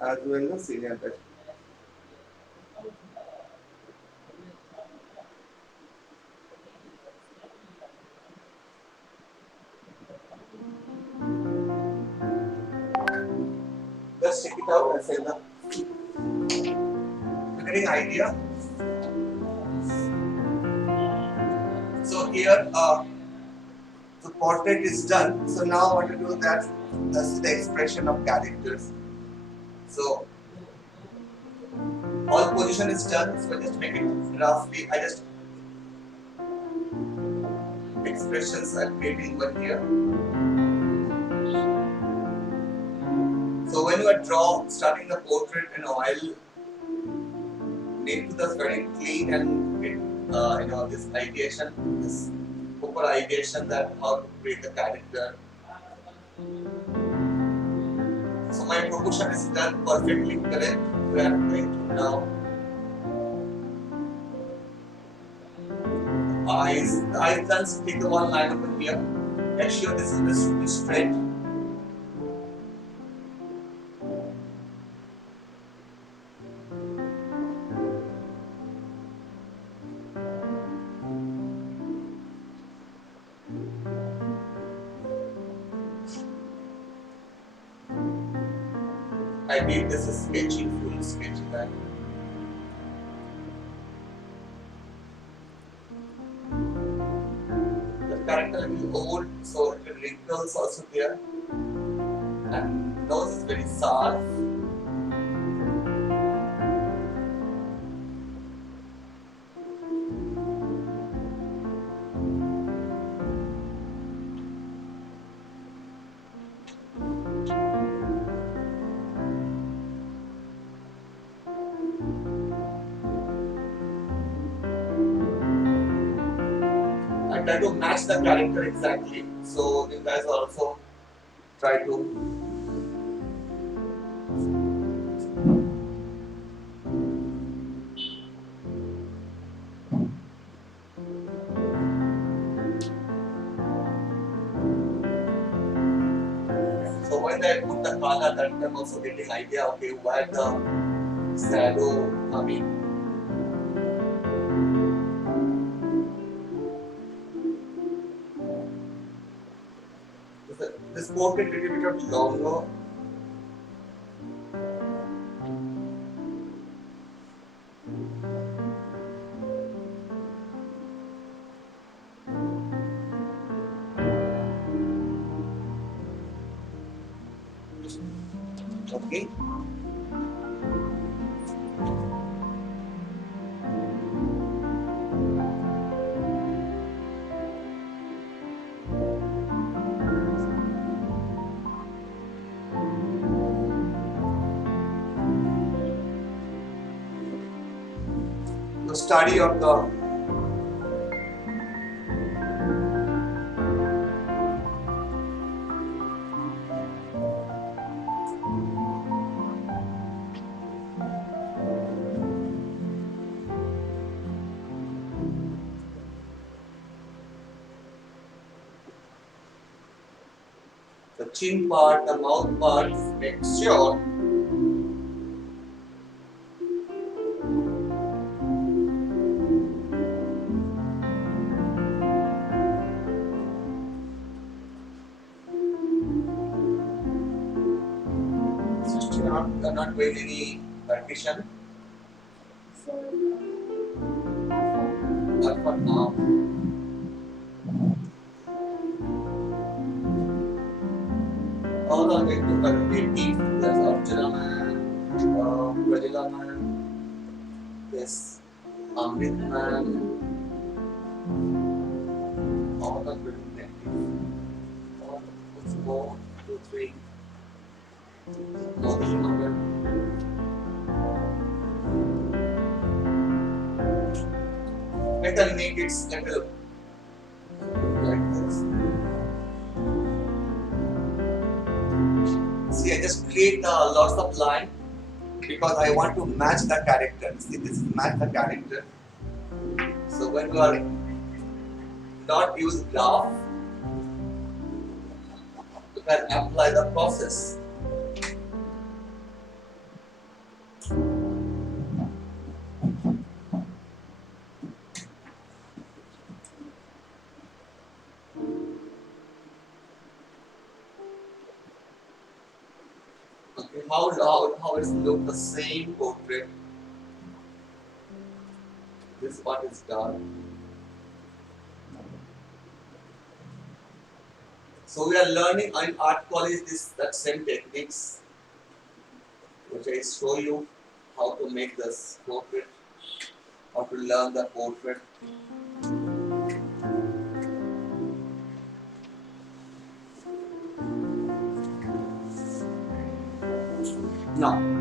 as well as senior touch. Just check it out and say the you're getting idea. So here the portrait is done. So now I want to do that. That's the expression of characters. So all position is done. So I just make it roughly. I just expressions I'm creating one here. So when you are starting the portrait in oil, need to just very clean and get this ideation, this proper ideation that how to create the character. So my proportion is done perfectly correct. We are going to now eyes. The eyes done. Take the one line over here. Make sure this is straight. I made this a sketchy, full sketchy line. The character a little old, so little wrinkles also there. And nose is very soft. I try to match the character exactly, so you guys also try to. So when I put the color, that I'm also getting idea, okay, where the shadow, I mean, this portrait a little bit of longer. Okay. The study of the chin part, the mouth part, make sure not doing any partition. Not for now. All are going to communicate that's Arjuna man, Rajila man, this Amrit man, all are going to let's go, 2, 3, Modi number. Let us make it little like this. See, I just create lots of line because I want to match the character. See, this is match the character. So when you are not use graph, you can apply the process. How it's look the same portrait. This part is dark. So we are learning in art college this that same techniques which I show you how to make this portrait, how to learn the portrait. Now